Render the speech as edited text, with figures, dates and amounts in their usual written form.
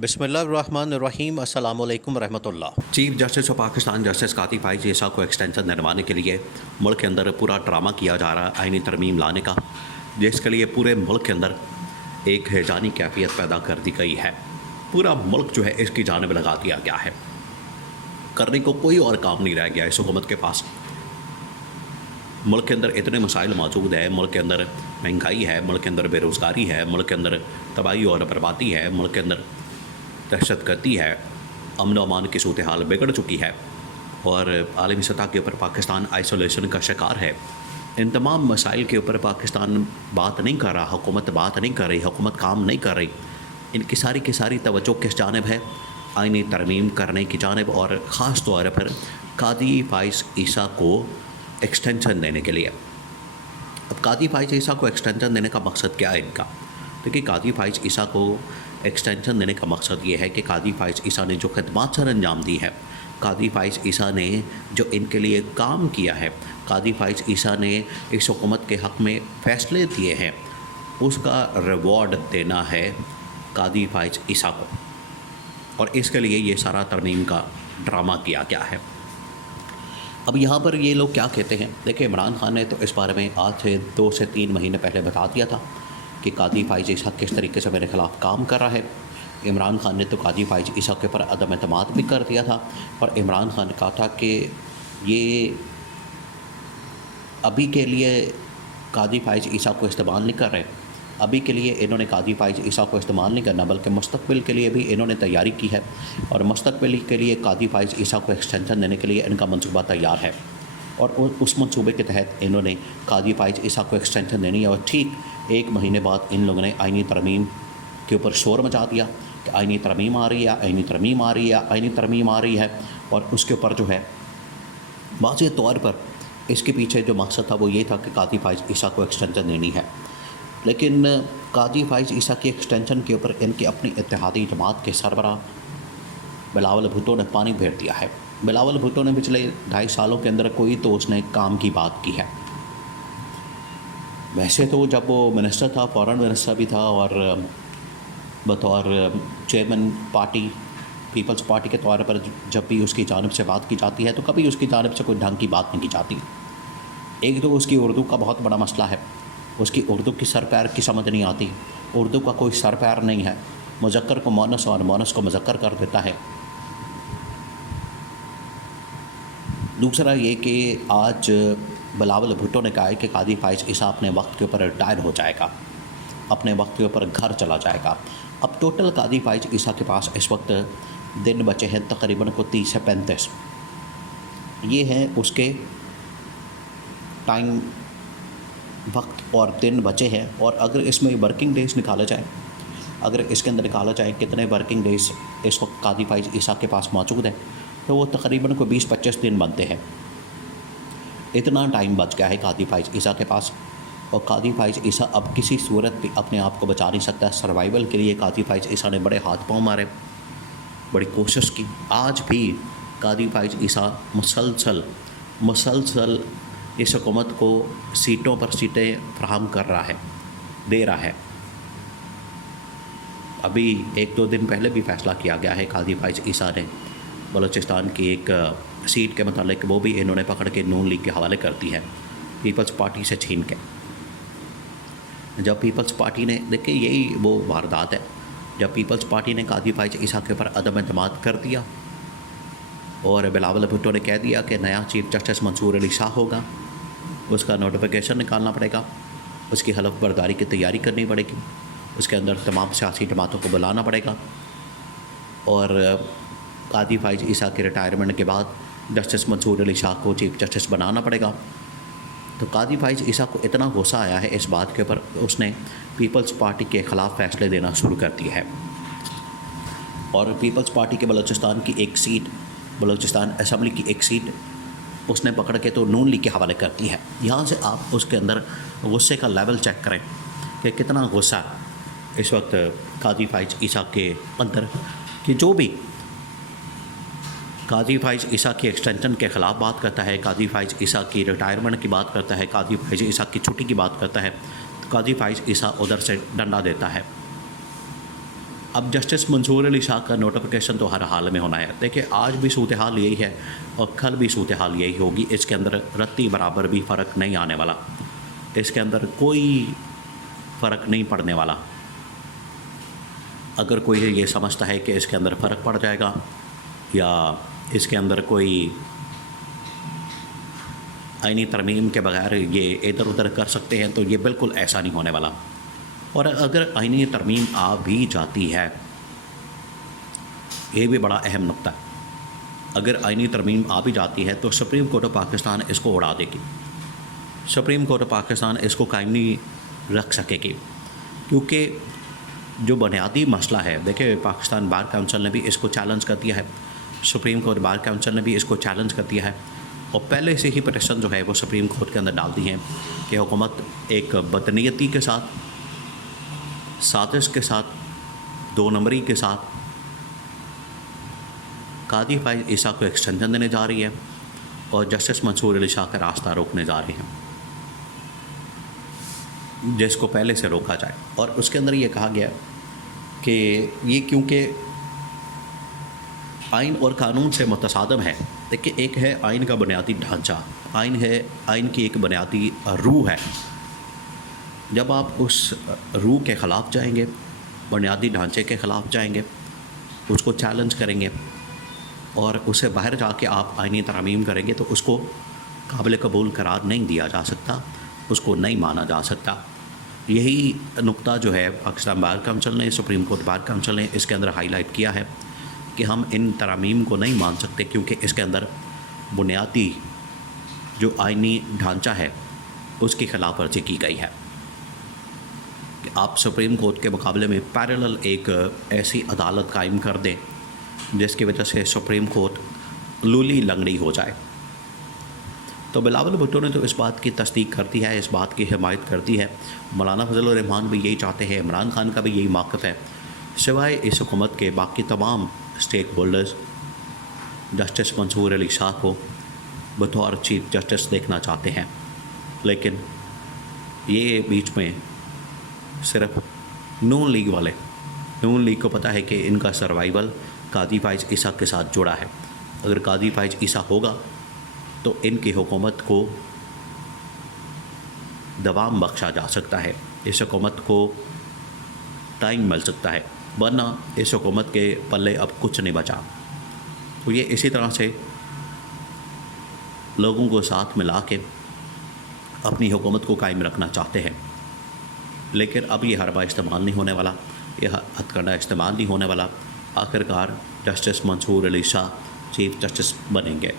بسم اللہ الرحمن الرحیم السلام علیکم ورحمۃ اللہ۔ Chief justice of Pakistan justice Qazi Faez عیسیٰ کو ایکسٹینشن دلوانے کے لیے ملک کے اندر پورا ڈرامہ کیا جا رہا ہے آئینی ترمیم لانے کا، جس کے لیے پورے ملک کے اندر ایک ہیجانی کیفیت پیدا کر دی گئی ہے۔ پورا ملک جو ہے اس کی جانب لگا دیا گیا ہے، کرنے کو کوئی اور کام نہیں رہ گیا اس حکومت کے پاس۔ ملک کے اندر اتنے مسائل موجود ہیں، ملک کے اندر مہنگائی ہے، ملک کے اندر بے روزگاری ہے، ملک کے اندر تباہی اور بربادی ہے، ملک کے اندر دہشت گردی ہے، امن و امان کی صورتحال بگڑ چکی ہے اور عالمی سطح کے اوپر پاکستان آئسولیشن کا شکار ہے۔ ان تمام مسائل کے اوپر پاکستان بات نہیں کر رہا، حکومت بات نہیں کر رہی، حکومت کام نہیں کر رہی۔ ان کی ساری توجہ کس جانب ہے؟ آئینی ترمیم کرنے کی جانب، اور خاص طور پر قاضی فائز عیسیٰ کو ایکسٹینشن دینے کے لیے۔ اب قاضی فائز عیسیٰ کو ایکسٹینشن دینے کا مقصد کیا ہے ان کا؟ دیکھیے، قاضی فائز عیسیٰ کو ایکسٹینشن دینے کا مقصد یہ ہے کہ قاضی فائز عیسیٰ نے جو خدمات سر انجام دی ہے، قاضی فائز عیسیٰ نے جو ان کے لیے کام کیا ہے، قاضی فائز عیسیٰ نے اس حکومت کے حق میں فیصلے دیے ہیں، اس کا ریوارڈ دینا ہے قاضی فائز عیسیٰ کو، اور اس کے لیے یہ سارا ترمیم کا ڈرامہ کیا گیا ہے۔ اب یہاں پر یہ لوگ کیا کہتے ہیں؟ دیکھیں، عمران خان نے تو اس بارے میں آج سے 2 سے 3 مہینے پہلے بتا دیا تھا کہ قاضی فائز عیسیٰ کس طریقے سے میرے خلاف کام کر رہا ہے۔ عمران خان نے تو قاضی فائز عیسیٰ کے اوپر عدم اعتماد بھی کر دیا تھا، اور عمران خان نے کہا تھا کہ یہ ابھی کے لیے قاضی فائز عیسیٰ کو استعمال نہیں کر رہے، ابھی کے لیے انہوں نے قاضی فائز عیسیٰ کو استعمال نہیں کرنا، بلکہ مستقبل کے لیے بھی انہوں نے تیاری کی ہے، اور مستقبل کے لیے قاضی فائز عیسیٰ کو ایکسٹینشن دینے کے لیے ان کا منصوبہ تیار ہے، اور اس منصوبے کے تحت انہوں نے قاضی فائز عیسیٰ کو ایکسٹینشن دینی ہے۔ اور ٹھیک 1 مہینے بعد ان لوگوں نے آئینی ترمیم کے اوپر شور مچا دیا کہ آئینی ترمیم آ رہی ہے، آئینی ترمیم آ رہی ہے، آئینی ترمیم آ رہی ہے، اور اس کے اوپر جو ہے واضح طور پر اس کے پیچھے جو مقصد تھا وہ یہ تھا کہ قاضی فائز عیسیٰ کو ایکسٹینشن دینی ہے۔ لیکن قاضی فائز عیسیٰ کی ایکسٹینشن کے اوپر ان کی اپنی اتحادی جماعت کے سربراہ بلاول بھٹو نے پانی پھیر دیا ہے۔ بلاول بھٹو نے پچھلے 2.5 سالوں کے اندر کوئی تو اس نے کام کی بات کی ہے۔ ویسے تو جب وہ منسٹر تھا، فورن منسٹر بھی تھا، اور بطور چیئرمین پارٹی پیپلز پارٹی کے طور پر جب بھی اس کی جانب سے بات کی جاتی ہے تو کبھی اس کی جانب سے کوئی ڈھنگ کی بات نہیں کی جاتی۔ ایک تو اس کی اردو کا بہت بڑا مسئلہ ہے، اس کی اردو کی سر پیر کی سمجھ نہیں آتی، اردو کا کوئی سر پیر نہیں ہے، مذکر کو مونس اور مونس کو مذکر کر دیتا ہے۔ دوسرا یہ کہ آج بلاول بھٹو نے کہا ہے کہ قاضی فائز عیسیٰ اپنے وقت کے اوپر ریٹائر ہو جائے گا، اپنے وقت کے اوپر گھر چلا جائے گا۔ اب ٹوٹل قاضی فائز عیسیٰ کے پاس اس وقت دن بچے ہیں تقریباً 30 سے 35، یہ ہیں اس کے ٹائم، وقت اور دن بچے ہیں۔ اور اگر اس میں ورکنگ ڈیز نکالا جائے، اگر اس کے اندر نکالا جائے کتنے ورکنگ ڈیز اس وقت قاضی فائز عیسیٰ کے پاس موجود ہیں، تو وہ تقریباً 20-25 دن بنتے ہیں۔ اتنا ٹائم بچ گیا ہے قاضی فائز عیسیٰ کے پاس، اور قاضی فائز عیسیٰ اب کسی صورت بھی اپنے آپ کو بچا نہیں سکتا۔ سروائیول کے لیے قاضی فائز عیسیٰ نے بڑے ہاتھ پاؤں مارے، بڑی کوشش کی۔ آج بھی قاضی فائز عیسیٰ مسلسل اس حکومت کو سیٹوں پر سیٹیں فراہم کر رہا ہے، دے رہا ہے۔ ابھی 1-2 دن پہلے بھی فیصلہ کیا گیا ہے قاضی فائز عیسیٰ نے بلوچستان کی ایک سیٹ کے متعلق، وہ بھی انہوں نے پکڑ کے نون لیگ کے حوالے کر دی ہے، پیپلز پارٹی سے چھین کے۔ جب پیپلز پارٹی نے، دیکھیں یہی وہ واردات ہے، جب پیپلز پارٹی نے قاضی فائز عیسیٰ کے اوپر عدم اعتماد کر دیا اور بلاول بھٹو نے کہہ دیا کہ نیا چیف جسٹس منصور علی شاہ ہوگا، اس کا نوٹیفیکیشن نکالنا پڑے گا، اس کی حلف برداری کی تیاری کرنی پڑے گی، اس کے اندر تمام سیاسی جماعتوں کو بلانا پڑے گا، اور قاضی فائز عیسیٰ کے ریٹائرمنٹ کے بعد جسٹس منصور علی شاہ کو چیف جسٹس بنانا پڑے گا۔ تو قاضی فائز عیسیٰ کو اتنا غصہ آیا ہے اس بات کے اوپر، اس نے پیپلز پارٹی کے خلاف فیصلے دینا شروع کر دیا ہے، اور پیپلز پارٹی کے بلوچستان کی ایک سیٹ، بلوچستان اسمبلی کی ایک سیٹ اس نے پکڑ کے تو نون لیگ کے حوالے کر دی ہے۔ یہاں سے آپ اس کے اندر غصے کا لیول چیک کریں کہ کتنا غصہ اس وقت قاضی فائز عیسیٰ کے اندر، کہ جو بھی قاضی فائز عیسیٰ کی ایکسٹینشن کے خلاف بات کرتا ہے، قاضی فائز عیسیٰ کی ریٹائرمنٹ کی بات کرتا ہے، قاضی فائز عیسیٰ کی چھٹی کی بات کرتا ہے، تو قاضی فائز عیسیٰ ادھر سے ڈنڈا دیتا ہے۔ اب جسٹس منصور علی شاہ کا نوٹیفیکیشن تو ہر حال میں ہونا ہے. دیکھیں آج بھی صورتحال یہی ہے اور کل بھی صورتحال یہی ہوگی. اس کے اندر رتی برابر بھی فرق نہیں آنے والا, اس کے اندر کوئی فرق نہیں پڑنے والا. اگر کوئی یہ سمجھتا ہے کہ اس کے اندر فرق پڑ جائے گا یا اس کے اندر کوئی آئینی ترمیم کے بغیر یہ ادھر ادھر کر سکتے ہیں, تو یہ بالکل ایسا نہیں ہونے والا. اور اگر آئینی ترمیم آ بھی جاتی ہے, یہ بھی بڑا اہم نقطہ ہے, اگر آئینی ترمیم آ بھی جاتی ہے تو سپریم کورٹ آف پاکستان اس کو اڑا دے گی. سپریم کورٹ آف پاکستان اس کو قائم نہیں رکھ سکے گی, کیونکہ جو بنیادی مسئلہ ہے, دیکھیں پاکستان بار کونسل نے بھی اس کو چیلنج کر دیا ہے, سپریم کورٹ بار کونسل نے بھی اس کو چیلنج کر دیا ہے, اور پہلے سے ہی پٹیشن جو ہے وہ سپریم کورٹ کے اندر ڈال دی ہیں کہ حکومت ایک بدنیتی کے ساتھ, سازش کے ساتھ, 2 نمبری کے ساتھ قاضی فائز عیسیٰ کو ایکسٹینشن دینے جا رہی ہے اور جسٹس منصور علی شاہ کا راستہ روکنے جا رہے ہیں, جس کو پہلے سے روکا جائے. اور اس کے اندر یہ کہا گیا کہ یہ کیونکہ آئین اور قانون سے متصادم ہے. دیکھیں ایک ہے آئین کا بنیادی ڈھانچہ, آئین کی ایک بنیادی روح ہے. جب آپ اس روح کے خلاف جائیں گے, بنیادی ڈھانچے کے خلاف جائیں گے, اس کو چیلنج کریں گے اور اسے باہر جا کے آپ آئینی ترمیم کریں گے, تو اس کو قابل قبول قرار نہیں دیا جا سکتا, اس کو نہیں مانا جا سکتا. یہی نقطہ جو ہے پاکستان بار کونسل نے, سپریم کورٹ بار کونسل نے اس کے اندر ہائی لائٹ کیا ہے کہ ہم ان ترامیم کو نہیں مان سکتے, کیونکہ اس کے اندر بنیادی جو آئینی ڈھانچہ ہے اس کی خلاف ورزی کی گئی ہے. کہ آپ سپریم کورٹ کے مقابلے میں پیرلل ایک ایسی عدالت قائم کر دیں جس کی وجہ سے سپریم کورٹ لولی لنگڑی ہو جائے. تو بلاول بھٹو نے تو اس بات کی تصدیق کرتی ہے, اس بات کی حمایت کرتی ہے. مولانا فضل الرحمان بھی یہی چاہتے ہیں, عمران خان کا بھی یہی موقف ہے. سوائے اس حکومت کے باقی تمام اسٹیک ہولڈرز جسٹس منصور علی شاہ کو بطور چیف جسٹس دیکھنا چاہتے ہیں, لیکن یہ بیچ میں صرف نون لیگ والے, نون لیگ کو پتہ ہے کہ ان کا سروائیول قاضی فائز عیسیٰ کے ساتھ جڑا ہے. اگر قاضی فائز عیسیٰ ہوگا تو ان کی حکومت کو دوام بخشا جا سکتا ہے, اس حکومت کو ٹائم مل سکتا ہے, ورنہ اس حکومت کے پلے اب کچھ نہیں بچا. تو یہ اسی طرح سے لوگوں کو ساتھ ملا کے اپنی حکومت کو قائم رکھنا چاہتے ہیں, لیکن اب یہ حربہ استعمال نہیں ہونے والا, یہ ہتھ کنڈا استعمال نہیں ہونے والا. آخر کار جسٹس منصور علی شاہ چیف جسٹس بنیں گے.